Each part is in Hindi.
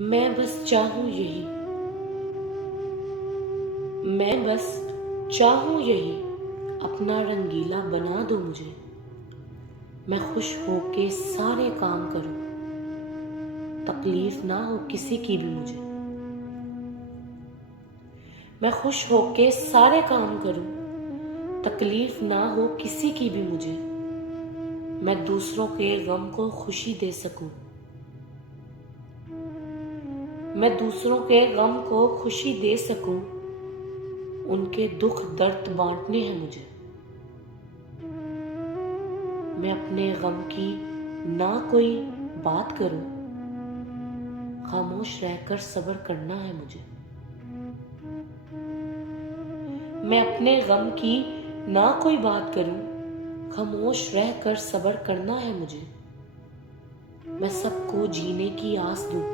मैं बस चाहूं यही, मैं बस चाहूं यही, अपना रंगीला बना दो मुझे। मैं खुश होके सारे काम करूं, तकलीफ ना हो किसी की भी मुझे। मैं खुश होके सारे काम करूं, तकलीफ ना हो किसी की भी मुझे। मैं दूसरों के गम को खुशी दे सकूं, मैं दूसरों के गम को खुशी दे सकूं। उनके दुख दर्द बांटने हैं मुझे। मैं अपने गम की ना कोई बात करूं, खामोश रहकर सब्र करना है मुझे। मैं अपने गम की ना कोई बात करूं, खामोश रहकर सब्र करना है मुझे। मैं सबको जीने की आस दूं,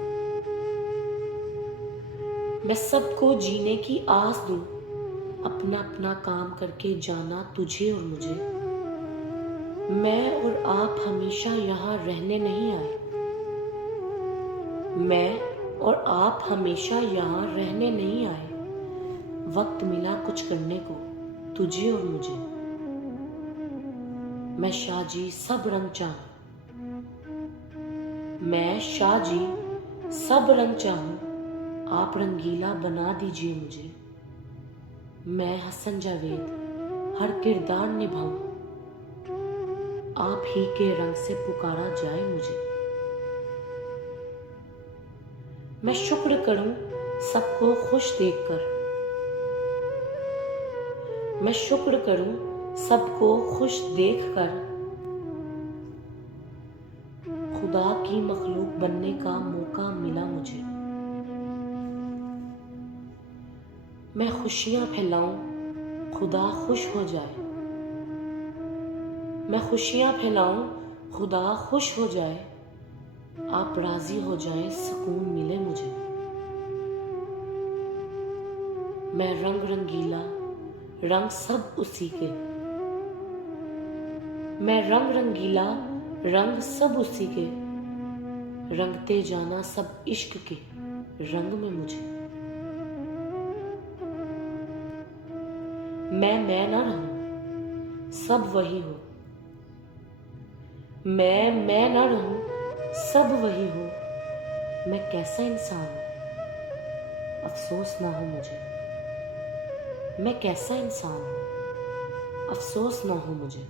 मैं सबको जीने की आस दूं। अपना अपना काम करके जाना तुझे और मुझे। मैं और आप हमेशा यहाँ रहने नहीं आए, मैं और आप हमेशा यहाँ रहने नहीं आए। वक्त मिला कुछ करने को तुझे और मुझे। मैं शाहजी सब रंग चाहूं, मैं शाहजी सब रंग चाहूं। आप रंगीला बना दीजिए मुझे। मैं हसन जावेद हर किरदार निभाऊं, आप ही के रंग से पुकारा जाए मुझे। मैं शुक्र करूं सबको खुश देखकर, मैं शुक्र करूं सबको खुश देखकर। खुदा की मखलूक बनने का मौका मिला मुझे। मैं खुशियां फैलाऊं, खुदा खुश हो जाए। मैं खुशियां फैलाऊं, खुदा खुश हो जाए। आप राजी हो जाएं, सुकून मिले मुझे। मैं रंग रंगीला, रंग सब उसी के। मैं रंग रंगीला, रंग सब उसी के। रंगते जाना सब इश्क के रंग में मुझे। मैं ना रहूं, सब वही हो। मैं ना रहूं, सब वही हो। मैं कैसा इंसान हूं, अफसोस ना हो मुझे। मैं कैसा इंसान हूं, अफसोस ना हो मुझे।